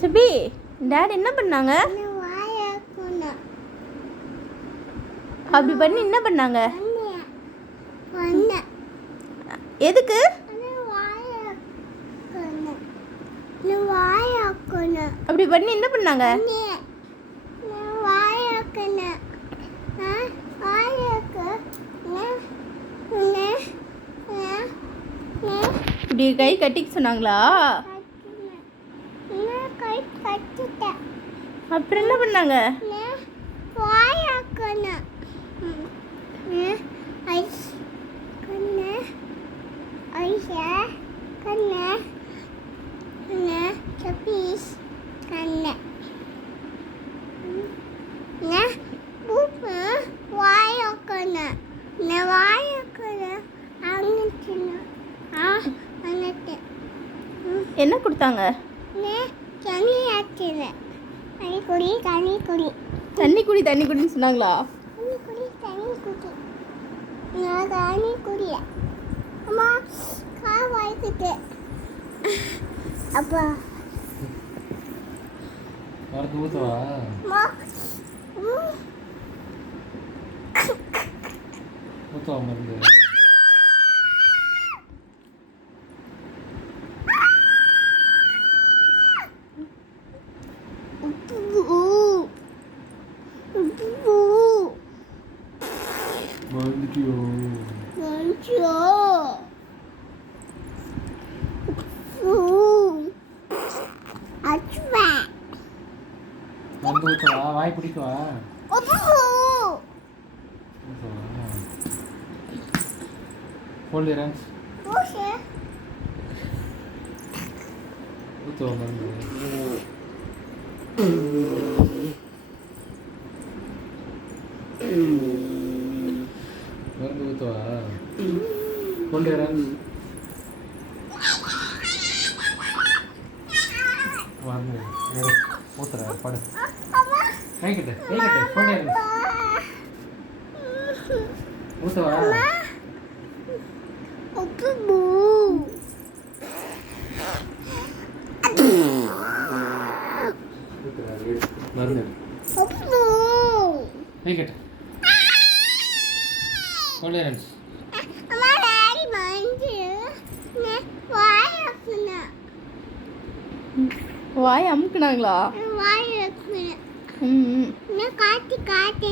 சுபி, daddy என்ன பண்ணாங்க? அப்படி பண்ணி என்ன பண்ணாங்க? எதுக்கு? அப்படி பண்ணி என்ன பண்ணாங்க? இப்படி கை கட்டிக்க சொன்னாங்களா? அப்புறம் என்ன பண்ணாங்க? என்ன கொடுத்தாங்க? தண்ணி குடின்னு சொன்னாங்களா? அப்பா ஊத்துவா மருந்து மருந்து ஊத்துவா வாய் பிடிக்குவா hold your hands ஊத்துவா மருந்து மருந்து ஊத்துவா hold your hands மருந்து ஊத்துறா படு கை கட்டு hold your hands ஊத்துவா மருந்து கை கட்டு hold your hands வாய் அமுக்குனாங்களா? காட்டு